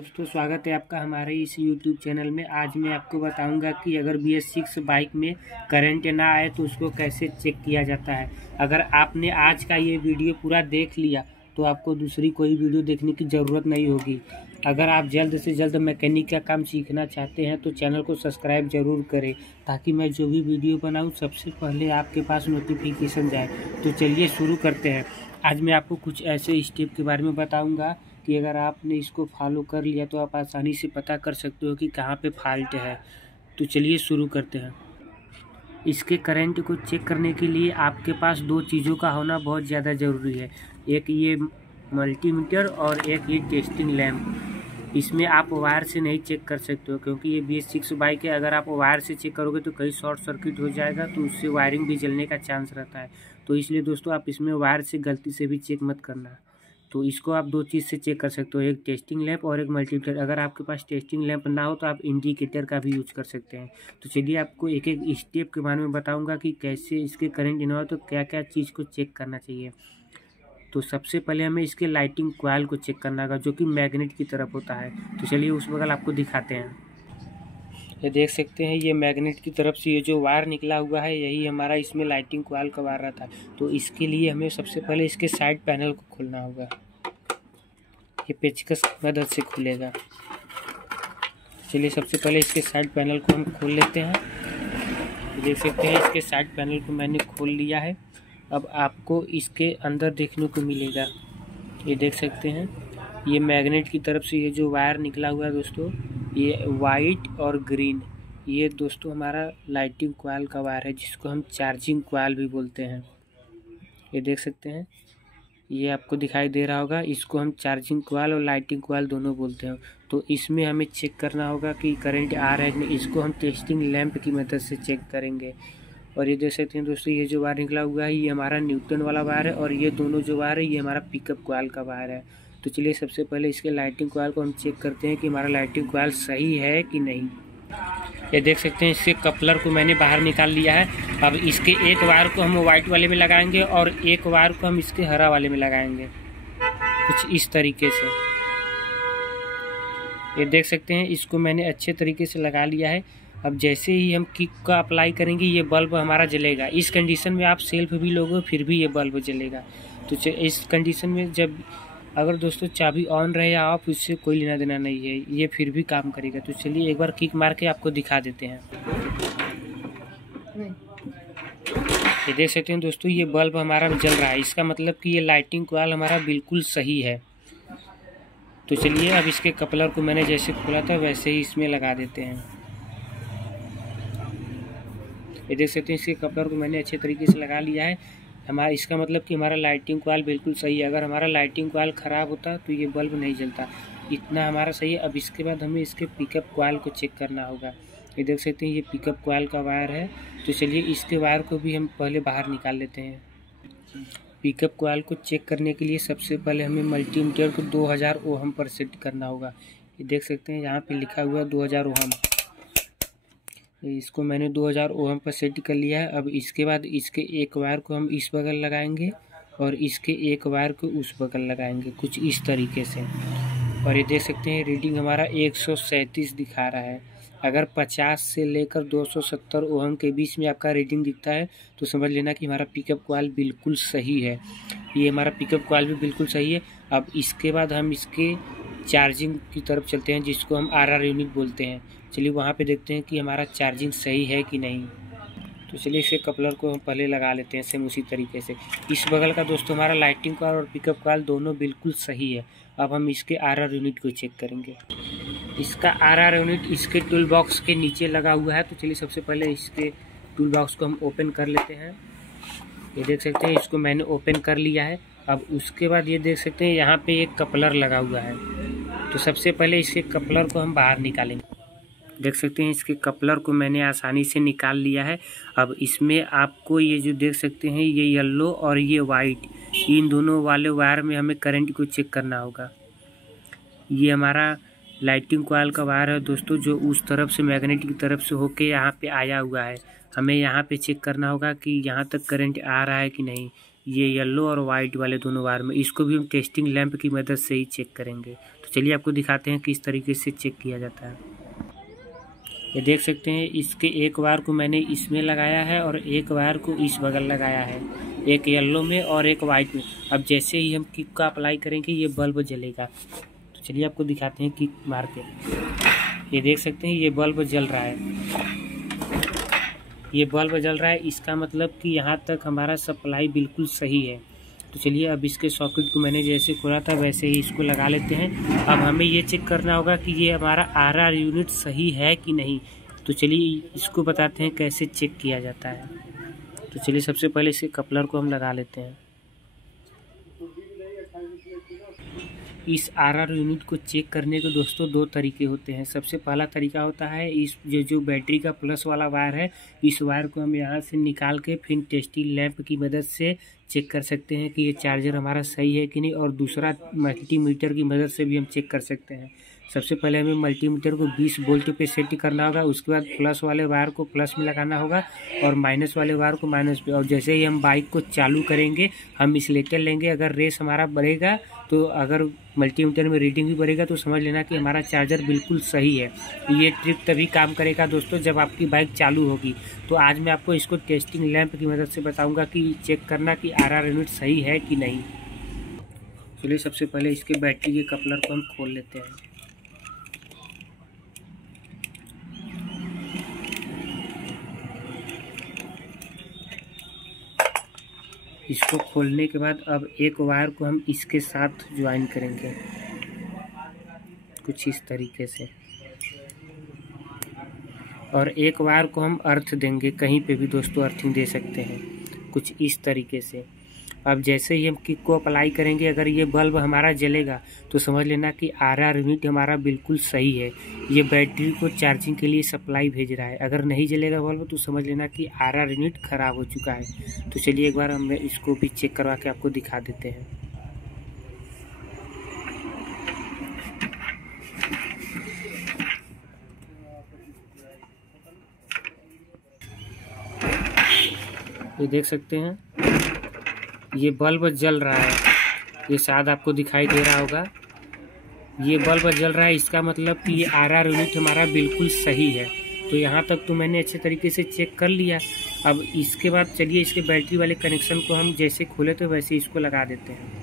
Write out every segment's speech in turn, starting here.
दोस्तों स्वागत है आपका हमारे इस YouTube चैनल में। आज मैं आपको बताऊंगा कि अगर BS6 बाइक में करंट ना आए तो उसको कैसे चेक किया जाता है। अगर आपने आज का ये वीडियो पूरा देख लिया तो आपको दूसरी कोई वीडियो देखने की ज़रूरत नहीं होगी। अगर आप जल्द से जल्द मैकेनिक का काम सीखना चाहते हैं तो चैनल को सब्सक्राइब ज़रूर करें, ताकि मैं जो भी वीडियो बनाऊँ सबसे पहले आपके पास नोटिफिकेशन जाए। तो चलिए शुरू करते हैं। आज मैं आपको कुछ ऐसे स्टेप के बारे में बताऊँगा कि अगर आपने इसको फॉलो कर लिया तो आप आसानी से पता कर सकते हो कि कहाँ पे फॉल्ट है। तो चलिए शुरू करते हैं। इसके करंट को चेक करने के लिए आपके पास दो चीज़ों का होना बहुत ज़्यादा ज़रूरी है। एक ये मल्टीमीटर और एक ये टेस्टिंग लैंप। इसमें आप वायर से नहीं चेक कर सकते हो, क्योंकि ये BS6 बाइक है। अगर आप वायर से चेक करोगे तो कहीं शॉर्ट सर्किट हो जाएगा, तो उससे वायरिंग भी जलने का चांस रहता है। तो इसलिए दोस्तों आप इसमें वायर से गलती से भी चेक मत करना। तो इसको आप दो चीज़ से चेक कर सकते हो, एक टेस्टिंग लैंप और एक मल्टीमीटर। अगर आपके पास टेस्टिंग लैंप ना हो तो आप इंडिकेटर का भी यूज कर सकते हैं। तो चलिए आपको एक एक स्टेप के बारे में बताऊंगा कि कैसे इसके करंट ना हो तो क्या क्या चीज़ को चेक करना चाहिए। तो सबसे पहले हमें इसके लाइटिंग कॉइल को चेक करना होगा, जो कि मैग्नेट की तरफ होता है। तो चलिए उस बगल आपको दिखाते हैं। ये देख सकते हैं, ये मैग्नेट की तरफ से ये जो वायर निकला हुआ है यही हमारा इसमें लाइटिंग कॉइल का वायर रहता है। तो इसके लिए हमें सबसे पहले इसके साइड पैनल को खोलना होगा। ये पेचकस की मदद से खुलेगा। चलिए सबसे पहले इसके साइड पैनल को हम खोल लेते हैं। देख सकते हैं इसके साइड पैनल को मैंने खोल लिया है। अब आपको इसके अंदर देखने को मिलेगा, ये देख सकते हैं, ये मैग्नेट की तरफ से ये जो वायर निकला हुआ है दोस्तों, ये वाइट और ग्रीन, ये दोस्तों हमारा लाइटिंग कॉइल का वायर है, जिसको हम चार्जिंग कॉइल भी बोलते हैं। ये देख सकते हैं, ये आपको दिखाई दे रहा होगा। इसको हम चार्जिंग कॉइल और लाइटिंग कॉइल दोनों बोलते हैं। तो इसमें हमें चेक करना होगा कि करंट आ रहा है कि नहीं। इसको हम टेस्टिंग लैंप की मदद से चेक करेंगे। और ये देख सकते हैं दोस्तों, ये जो वायर निकला हुआ है ये हमारा न्यूटन वाला वायर है, और ये दोनों जो वायर है ये हमारा पिकअप कॉइल का वायर है। तो चलिए सबसे पहले इसके लाइटिंग कॉइल को हम चेक करते हैं कि हमारा लाइटिंग कॉइल सही है कि नहीं। ये देख सकते हैं, इसके कपलर को मैंने बाहर निकाल लिया है। अब इसके एक वायर को हम वाइट वाले में लगाएंगे और एक वायर को हम इसके हरा वाले में लगाएंगे, कुछ इस तरीके से। ये देख सकते हैं, इसको मैंने अच्छे तरीके से लगा लिया है। अब जैसे ही हम किक का अप्लाई करेंगे ये बल्ब हमारा जलेगा। इस कंडीशन में आप सेल्फ भी लोगे फिर भी ये बल्ब जलेगा। तो इस कंडीशन में जब अगर दोस्तों चाबी ऑन रहे या ऑफ, इससे कोई लेना देना नहीं है, ये फिर भी काम करेगा। तो चलिए एक बार किक मार के आपको दिखा देते हैं। ये देख सकते हैं दोस्तों, ये बल्ब हमारा जल रहा है। इसका मतलब कि ये लाइटिंग कॉइल हमारा बिल्कुल सही है। तो चलिए अब इसके कपलर को मैंने जैसे खोला था वैसे ही इसमें लगा देते हैं। ये देख सकते हैं, इसके कपलर को मैंने अच्छे तरीके से लगा लिया है। हमारा इसका मतलब कि हमारा लाइटिंग कॉइल बिल्कुल सही है। अगर हमारा लाइटिंग कॉइल ख़राब होता तो ये बल्ब नहीं जलता। इतना हमारा सही है। अब इसके बाद हमें इसके पिकअप कॉइल को चेक करना होगा। ये देख सकते हैं, ये पिकअप कॉइल का वायर है। तो चलिए इसके वायर को भी हम पहले बाहर निकाल लेते हैं। पिकअप कॉइल को चेक करने के लिए सबसे पहले हमें मल्टीमीटर को 2000 ओहम पर सेट करना होगा। ये देख सकते हैं, यहाँ पे लिखा हुआ है 2000 ओहम। इसको मैंने 2000 ओहम पर सेट कर लिया है। अब इसके बाद इसके एक वायर को हम इस बगल लगाएंगे और इसके एक वायर को उस बगल लगाएंगे, कुछ इस तरीके से। और ये देख सकते हैं, रीडिंग हमारा 137 दिखा रहा है। अगर 50 से लेकर 270 ओहम के बीच में आपका रीडिंग दिखता है तो समझ लेना कि हमारा पिकअप कॉइल बिल्कुल सही है। ये हमारा पिकअप कॉइल भी बिल्कुल सही है। अब इसके बाद हम इसके चार्जिंग की तरफ चलते हैं, जिसको हम RR यूनिट बोलते हैं। चलिए वहाँ पे देखते हैं कि हमारा चार्जिंग सही है कि नहीं। तो चलिए इसके कपलर को हम पहले लगा लेते हैं सेम उसी तरीके से। इस बगल का दोस्तों हमारा लाइटिंग कॉइल और पिकअप कॉइल दोनों बिल्कुल सही है। अब हम इसके RR यूनिट को चेक करेंगे। इसका RR यूनिट इसके टूल बॉक्स के नीचे लगा हुआ है। तो चलिए सबसे पहले इसके टूल बॉक्स को हम ओपन कर लेते हैं। ये देख सकते हैं, इसको मैंने ओपन कर लिया है। अब उसके बाद ये देख सकते हैं, यहाँ पे एक कपलर लगा हुआ है। तो सबसे पहले इसके कपलर को हम बाहर निकालेंगे। देख सकते हैं, इसके कपलर को मैंने आसानी से निकाल लिया है। अब इसमें आपको ये जो देख सकते हैं, ये येलो और ये वाइट, इन दोनों वाले वायर में हमें करंट को चेक करना होगा। ये हमारा लाइटिंग कॉइल का वायर है दोस्तों, जो उस तरफ से मैग्नेट की तरफ से होके यहाँ पे आया हुआ है। हमें यहाँ पे चेक करना होगा कि यहाँ तक करंट आ रहा है कि नहीं। ये येलो और वाइट वाले दोनों वायर में, इसको भी हम टेस्टिंग लैंप की मदद से ही चेक करेंगे। तो चलिए आपको दिखाते हैं किस तरीके से चेक किया जाता है। ये देख सकते हैं, इसके एक वायर को मैंने इसमें लगाया है और एक वायर को इस बगल लगाया है, एक येलो में और एक वाइट में। अब जैसे ही हम किक का अप्लाई करेंगे ये बल्ब जलेगा। तो चलिए आपको दिखाते हैं किक मार के। ये देख सकते हैं ये बल्ब जल रहा है, ये बल्ब जल रहा है। इसका मतलब कि यहाँ तक हमारा सप्लाई बिल्कुल सही है। तो चलिए अब इसके सॉकेट को मैंने जैसे खोला था वैसे ही इसको लगा लेते हैं। अब हमें ये चेक करना होगा कि ये हमारा आरआर यूनिट सही है कि नहीं। तो चलिए इसको बताते हैं कैसे चेक किया जाता है। तो चलिए सबसे पहले इसके कपलर को हम लगा लेते हैं। इस आरआर यूनिट को चेक करने के दोस्तों दो तरीके होते हैं। सबसे पहला तरीका होता है इस जो बैटरी का प्लस वाला वायर है, इस वायर को हम यहाँ से निकाल के फिर टेस्टिंग लैंप की मदद से चेक कर सकते हैं कि ये चार्जर हमारा सही है कि नहीं। और दूसरा मल्टीमीटर की मदद से भी हम चेक कर सकते हैं। सबसे पहले हमें मल्टीमीटर को 20 वोल्ट पे सेट करना होगा। उसके बाद प्लस वाले वायर को प्लस में लगाना होगा और माइनस वाले वायर को माइनस पे। और जैसे ही हम बाइक को चालू करेंगे हम इंसुलेटर लेंगे, अगर रेस हमारा बढ़ेगा तो अगर मल्टीमीटर में रीडिंग भी बढ़ेगा तो समझ लेना कि हमारा चार्जर बिल्कुल सही है। ये ट्रिक तभी काम करेगा दोस्तों जब आपकी बाइक चालू होगी। तो आज मैं आपको इसको टेस्टिंग लैंप की मदद से बताऊंगा कि चेक करना कि आरआर यूनिट सही है कि नहीं। चलिए सबसे पहले इसके बैटरी के कपलर को हम खोल लेते हैं। इसको खोलने के बाद अब एक वायर को हम इसके साथ ज्वाइन करेंगे कुछ इस तरीके से, और एक वायर को हम अर्थ देंगे। कहीं पे भी दोस्तों अर्थिंग दे सकते हैं कुछ इस तरीके से। अब जैसे ही हम किक को अप्लाई करेंगे, अगर ये बल्ब हमारा जलेगा तो समझ लेना कि आरआर यूनिट हमारा बिल्कुल सही है। ये बैटरी को चार्जिंग के लिए सप्लाई भेज रहा है। अगर नहीं जलेगा बल्ब तो समझ लेना कि आरआर यूनिट ख़राब हो चुका है। तो चलिए एक बार हम इसको भी चेक करवा के आपको दिखा देते हैं। ये देख सकते हैं ये बल्ब जल रहा है, ये शायद आपको दिखाई दे रहा होगा। ये बल्ब जल रहा है, इसका मतलब कि ये आरआर यूनिट हमारा बिल्कुल सही है। तो यहाँ तक तो मैंने अच्छे तरीके से चेक कर लिया। अब इसके बाद चलिए इसके बैटरी वाले कनेक्शन को हम जैसे खोले तो वैसे इसको लगा देते हैं।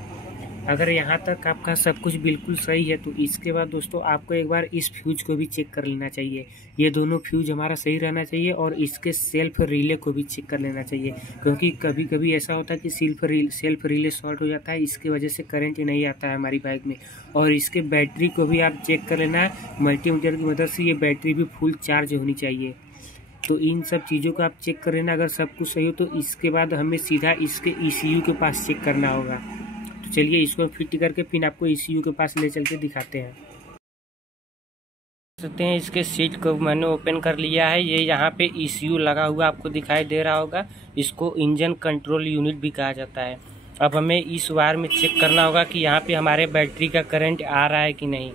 अगर यहाँ तक आपका सब कुछ बिल्कुल सही है तो इसके बाद दोस्तों आपको एक बार इस फ्यूज को भी चेक कर लेना चाहिए। ये दोनों फ्यूज हमारा सही रहना चाहिए और इसके सेल्फ रिले को भी चेक कर लेना चाहिए, क्योंकि कभी कभी ऐसा होता है कि सेल्फ रिले शॉर्ट हो जाता है, इसके वजह से करंट नहीं आता है हमारी बाइक में। और इसके बैटरी को भी आप चेक कर लेना है मल्टीमीटर की मदद से। ये बैटरी भी फुल चार्ज होनी चाहिए। तो इन सब चीज़ों को आप चेक कर लेना। अगर सब कुछ सही हो तो इसके बाद हमें सीधा इसके ECU के पास चेक करना होगा। तो चलिए इसको फिट करके फिर आपको ECU के पास ले चल के दिखाते हैं। देख सकते हैं इसके सीट को मैंने ओपन कर लिया है। ये यहाँ पे ECU लगा हुआ आपको दिखाई दे रहा होगा। इसको इंजन कंट्रोल यूनिट भी कहा जाता है। अब हमें इस वायर में चेक करना होगा कि यहाँ पे हमारे बैटरी का करंट आ रहा है कि नहीं।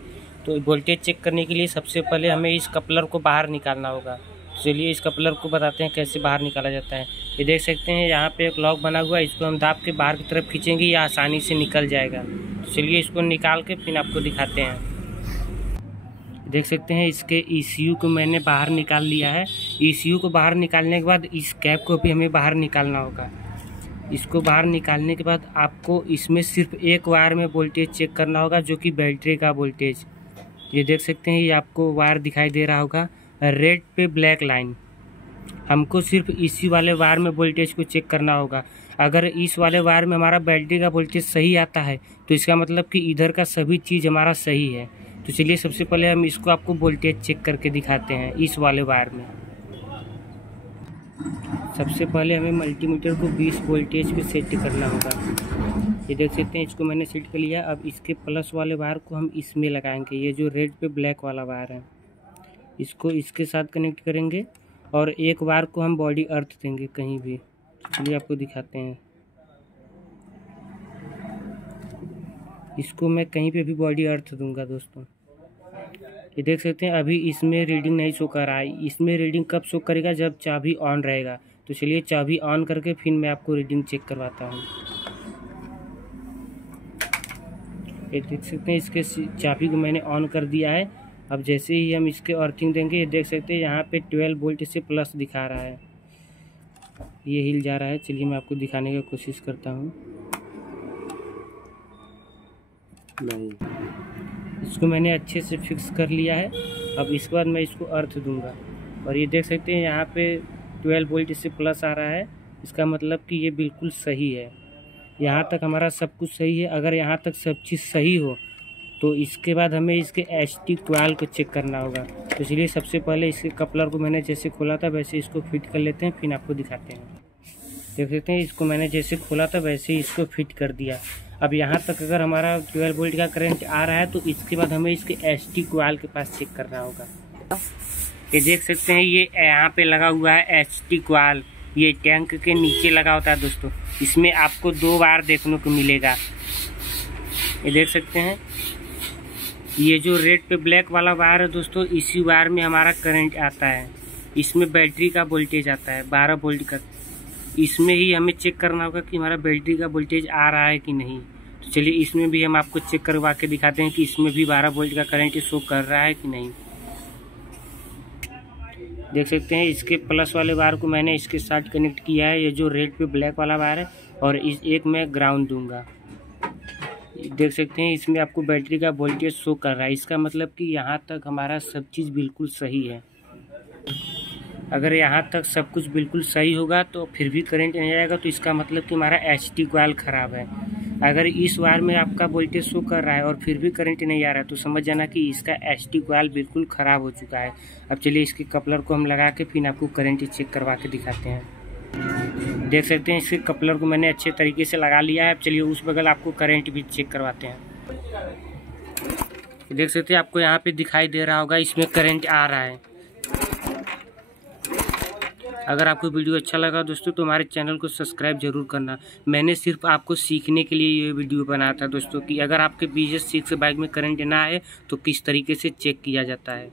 तो वोल्टेज चेक करने के लिए सबसे पहले हमें इस कपलर को बाहर निकालना होगा। चलिए इस कपलर को बताते हैं कैसे बाहर निकाला जाता है। ये देख सकते हैं यहाँ पे एक लॉक बना हुआ है, इसको हम दाब के बाहर की तरफ खींचेंगे, ये आसानी से निकल जाएगा। तो चलिए इसको निकाल के फिर आपको दिखाते हैं। देख सकते हैं इसके ECU को मैंने बाहर निकाल लिया है। ECU को बाहर निकालने के बाद इस कैप को भी हमें बाहर निकालना होगा। इसको बाहर निकालने के बाद आपको इसमें सिर्फ एक वायर में वोल्टेज चेक करना होगा, जो कि बैटरी का वोल्टेज। ये देख सकते हैं ये आपको वायर दिखाई दे रहा होगा, रेड पे ब्लैक लाइन। हमको सिर्फ इसी वाले वायर में वोल्टेज को चेक करना होगा। अगर इस वाले वायर में हमारा बैटरी का वोल्टेज सही आता है तो इसका मतलब कि इधर का सभी चीज़ हमारा सही है। तो चलिए सबसे पहले हम इसको आपको वोल्टेज चेक करके दिखाते हैं इस वाले वायर में। सबसे पहले हमें मल्टीमीटर को 20 वोल्टेज पे सेट करना होगा। ये देख सकते हैं इसको मैंने सेट कर लिया। अब इसके प्लस वाले वायर को हम इसमें लगाएंगे, ये जो रेड पे ब्लैक वाला वायर है इसको इसके साथ कनेक्ट करेंगे और एक वायर को हम बॉडी अर्थ देंगे कहीं भी। चलिए आपको दिखाते हैं। इसको मैं कहीं पे भी बॉडी अर्थ दूंगा दोस्तों। ये देख सकते हैं अभी इसमें रीडिंग नहीं शो कर रहा है। इसमें रीडिंग कब शो करेगा, जब चाबी ऑन रहेगा। तो चलिए चाबी ऑन करके फिर मैं आपको रीडिंग चेक करवाता हूँ। ये देख सकते हैं इसके चाबी को मैंने ऑन कर दिया है। अब जैसे ही हम इसके अर्थिंग देंगे, ये देख सकते हैं यहाँ पे 12 वोल्ट से प्लस दिखा रहा है, ये हिल जा रहा है। चलिए मैं आपको दिखाने की कोशिश करता हूँ। नहीं, इसको मैंने अच्छे से फिक्स कर लिया है। अब इसके बाद मैं इसको अर्थ दूंगा और ये देख सकते हैं यहाँ पे 12 वोल्ट से प्लस आ रहा है। इसका मतलब कि ये बिल्कुल सही है। यहाँ तक हमारा सब कुछ सही है। अगर यहाँ तक सब चीज़ सही हो तो इसके बाद हमें इसके एचटी कॉइल को चेक करना होगा। तो इसलिए सबसे पहले इसके कपलर को मैंने जैसे खोला था वैसे इसको फिट कर लेते हैं, फिर आपको दिखाते हैं। देख सकते हैं इसको मैंने जैसे खोला था वैसे ही इसको फिट कर दिया। अब यहाँ तक अगर हमारा 12 वोल्ट का करंट आ रहा है तो इसके बाद हमें इसके एचटी कॉइल के पास चेक करना होगा। ये देख सकते हैं ये यहाँ पे लगा हुआ है एचटी कॉइल, ये टैंक के नीचे लगा होता है दोस्तों। इसमें आपको 2 बार देखने को मिलेगा। ये देख सकते हैं ये जो रेड पे ब्लैक वाला वायर है दोस्तों, इसी वायर में हमारा करंट आता है। इसमें बैटरी का वोल्टेज आता है 12 वोल्ट का। इसमें ही हमें चेक करना होगा कि हमारा बैटरी का वोल्टेज आ रहा है कि नहीं। तो चलिए इसमें भी हम आपको चेक करवा के दिखाते हैं कि इसमें भी 12 वोल्ट का करंट शो कर रहा है कि नहीं। देख सकते हैं इसके प्लस वाले वायर को मैंने इसके साथ कनेक्ट किया है, ये जो रेड पे ब्लैक वाला वायर है, और इस एक मैं ग्राउंड दूंगा। देख सकते हैं इसमें आपको बैटरी का वोल्टेज शो कर रहा है। इसका मतलब कि यहाँ तक हमारा सब चीज़ बिल्कुल सही है। अगर यहाँ तक सब कुछ बिल्कुल सही होगा तो फिर भी करंट नहीं आएगा, तो इसका मतलब कि हमारा एचटी कॉइल ख़राब है। अगर इस वायर में आपका वोल्टेज शो कर रहा है और फिर भी करंट नहीं आ रहा है तो समझ जाना कि इसका एचटी कॉइल बिल्कुल ख़राब हो चुका है। अब चलिए इसके कपलर को हम लगा के फिर आपको करंट चेक करवा के दिखाते हैं। देख सकते हैं इसके कपलर को मैंने अच्छे तरीके से लगा लिया है। अब चलिए उस बगल आपको करंट भी चेक करवाते हैं। देख सकते हैं आपको यहाँ पे दिखाई दे रहा होगा इसमें करंट आ रहा है। अगर आपको वीडियो अच्छा लगा दोस्तों तो हमारे चैनल को सब्सक्राइब जरूर करना। मैंने सिर्फ आपको सीखने के लिए ये वीडियो बनाया था दोस्तों कि अगर आपके BS6 बाइक में करंट ना आए तो किस तरीके से चेक किया जाता है।